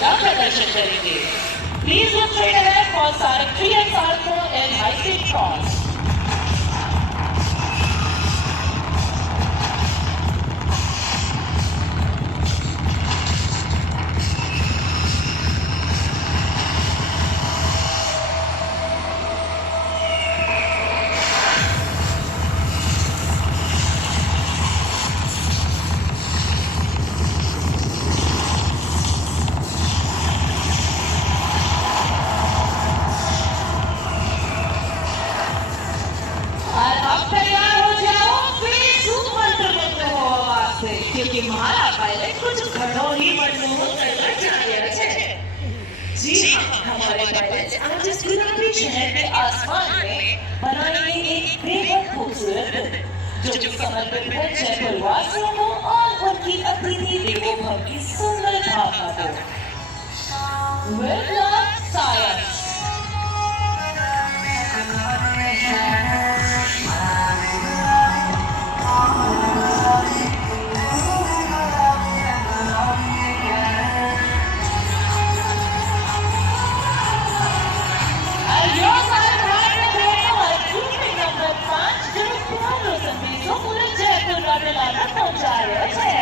का प्रदर्शन करेंगे। Please look straight ahead for Sarak 3 and Sarak 4 in high speed cross. क्योंकि हमारा पायलट कुछ घड़ों ही मनमोहक करना चाहिए है। जी हाँ, हमारे पायलट आज इस गुलाबी शहर के आसमान में बनाएंगे एक बेहद खूबसूरत जो समर्पित है जयपुर वासियों को और उनकी अतिथि देवो भव की सुंदर भावना को। With love, Sayak. पहुंचाया है।